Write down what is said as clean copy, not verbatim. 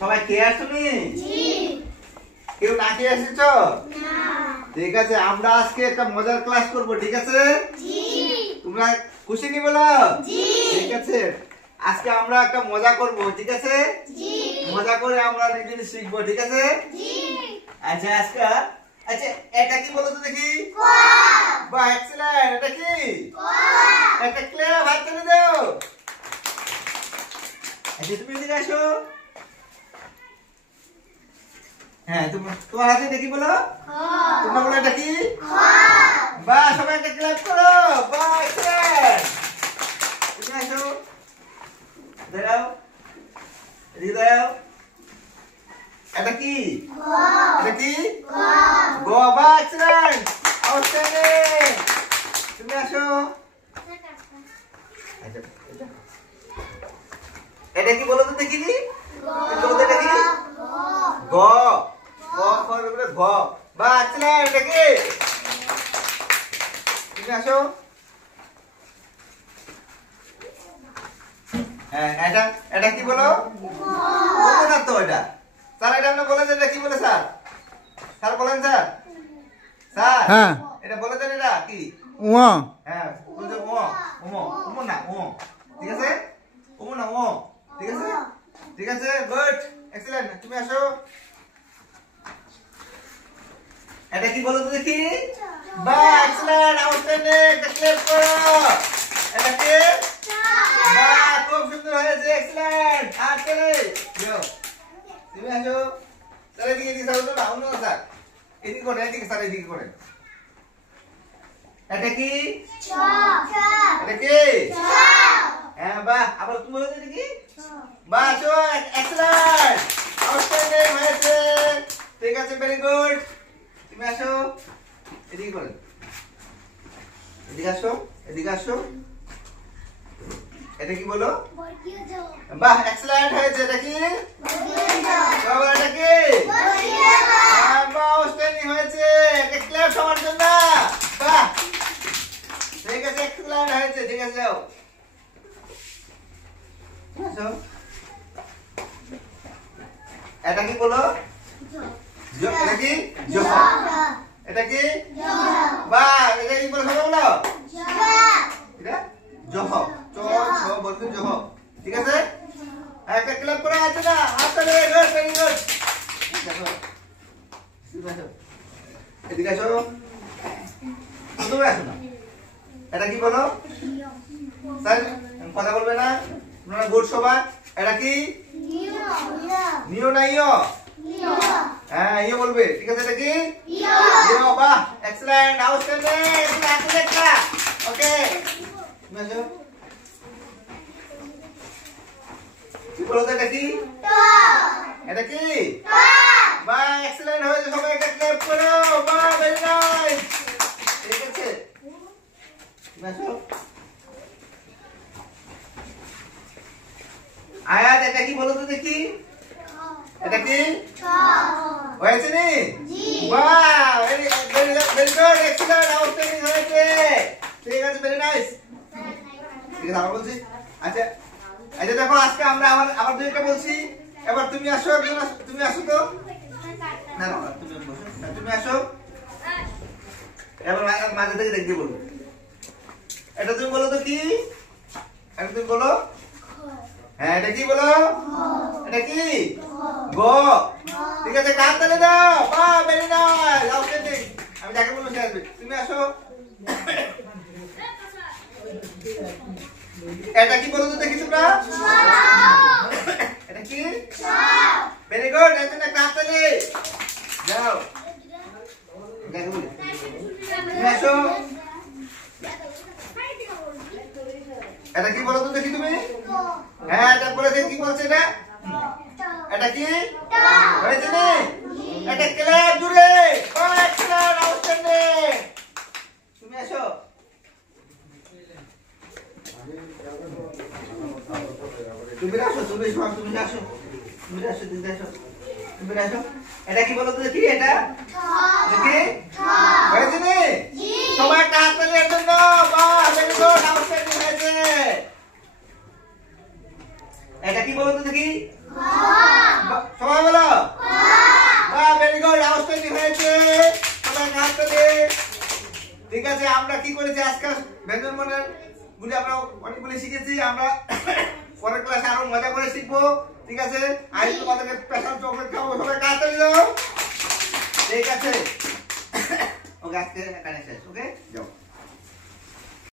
সবাই খেয়ে আসুনি? কেউ না খেয়ে এসেছো? ঠিক আছে, আমরা আজকে একটা মজার ক্লাস করব, ঠিক আছে? তোমরা খুশি নি বলো? ঠিক আছে, আজকে আমরা একটা মজা করব, ঠিক আছে? মজা করে আমরা অনেক জিনিস শিখবো, ঠিক আছে? আচ্ছা আজকে আচ্ছা এটা কি বলো তো দেখি? বাহ, এক্সেলেন্ট। এটা কি? একটা ক্লেপ, হাত তুলে দাও। আচ্ছা তুমি এদিকে আসো। হ্যাঁ, তোমার হাতে দেখি বলো। তোমরা বলো এটা কি? বাহ, সবাই একটা ক্ল্যাপ করো। বাহ, এক্সেলেন্ট। তুমি আসো, দাঁড়াও, এদিকে দাঁড়াও। এটা কি? এটা কি? গ। বাহ, এক্সেলেন্ট, আউটস্ট্যান্ডিং। তুমি আসো। এটা কি বলো তো দেখি? এটা কি? গ। গ করে ঘ। বাহ, এক্সেলেন্ট। এটা কি? তুমি আসো। হ্যাঁ, এটা কি বলো? বলো না তো এটা। স্যার এটা আপনি বলেন, এটা কি বলে স্যার? স্যার বলেন স্যার। স্যার হ্যাঁ, এটা বলে দেন, এটা কি? উয়া। হ্যাঁ, বলতে ও ও না ও। ঠিক আছে? ও না ও। ঠিক আছে? ঠিক আছে, গুড, এক্সেলেন্ট। তুমি আসো। এটা কি বলো তো দেখি? বাহ, এক্সেলেন্ট, আউটস্ট্যান্ডিং। ক্ল্যাপ করো। এটা কি? বাহ, খুব সুন্দর হয়েছে, এক্সেলেন্ট। আর চলে যাও। তুমি আসো। স্যার এদিকে স্যার না অন্য স্যার এদিকে করে, এদিকে স্যার এদিকে করে। এটা কি? এটা কি? হ্যাঁ, বাহ, আবার তুমি বলো তো দেখি। বাহ, চো, এক্সেলেন্ট, আউটস্ট্যান্ডিং হয়েছে। ঠিক আছে, ভেরি গুড। তুমি আসো, এদিকে করে। এদিকে আসো, এদিকে আসো। এটা কি বলো? বাহ, এক্সেলেন্ট হয়েছে। এটা কি? বাবা, এটা কি? বাহ, আউটস্ট্যান্ডিং হয়েছে। একটা ক্ল্যাপ সবার জন্য। বাহ, ঠিক আছে, এক্সেলেন্ট হয়েছে। ঠিক আছে, যাও। আসো। এটা কি বলো? এটা কি? জহ। এটা কি? বাহ, এটা কি বলো? সবাই বলো। এটা জহ। চ ছ বলতে জহ। ঠিক আছে, একটা ক্লাব করা আছে না? হাতটা ধরে গুড, ভেরি গুড। দেখো, এদিকে আসো। তুমি আসো না। এটা কি বলো? স্যার কথা বলবে না? তোমরা গুড সবাই। এটা কি? নিও না ইও? হ্যাঁ, ইও বলবে। ঠিক আছে, এটা কি? ইও। বাহ, এক্সেলেন্ট, আউটস্ট্যান্ডিং। ওকে, তুমি আসো। কি বলো তো এটা কি? এটা কি? বাহ, এক্সেলেন্ট হয়েছে। সবাই একটা ক্ল্যাপ করো। বাহ, ভেরি নাইস। ঠিক আছে, তুমি আসো। আয়াত, এটা কি বলো তো দেখি? এটা কি? হয়েছে নি? বাহ, ভেরি গুড, এক্সেলেন্ট, আউটস্ট্যান্ডিং হয়েছে। ঠিক আছে, ভেরি নাইস। ঠিক আছে, আবার বলছি। আচ্ছা আচ্ছা, দেখো আজকে আমরা আবার দুইটা বলছি। এবার তুমি আসো, একজন আসো। তুমি আসো তো। না না, তুমি বসো। তুমি আসো। এবার মাঝে থেকে দেখতে বলবো। এটা তুমি বলো তো কি? এটা তুমি বলো। হ্যাঁ, এটা কি বলো? এটা কি? গ। ঠিক আছে, কান তালে দাও। বাহ, ভেরি নাইস, আউটস্ট্যান্ডিং। আমি যাকে বলবো সে আসবে। তুমি আসো। এটা কি বলো তো দেখি তোমরা? এটা কি? ভেরি গুড, এর জন্য কান তালে যাও। যাকে বলি তুমি আসো। এটা কি বলো তো দেখি তুমি? হ্যাঁ, এটা বলে দেখি কি বলছে এটা? এটা কি? হয়েছে না? এটা ক্ল্যাপ জুড়ে। বাহ, এক্সেলেন্ট, আউটস্ট্যান্ডিং। তুমি আসো। তুমি আসো, তুমি আসো, তুমি আসো, তুমি আসো, তুমি আসো, তুমি আসো। এটা কি বলো তো দেখি? এটা দেখি হয়েছে না? সবাই একটা হাত তালি এর জন্য। বাহ, ভেরি গুড, আউটস্ট্যান্ডিং হয়েছে। এটা কি বলো তো দেখি? ওকে ঠিক আছে আমরা কি করেছি আজকে ব্যঞ্জন বর্ণের গুলি আমরা অনেকগুলি শিখেছি আমরা পরের ক্লাসে আরো মজা করে শিখবো ঠিক আছে আজ তোমাদেরকে স্পেশাল চকলেট খাবো সবাই কাছে যাও ঠিক আছে ওকে আজকে এখানে শেষ ওকে যাও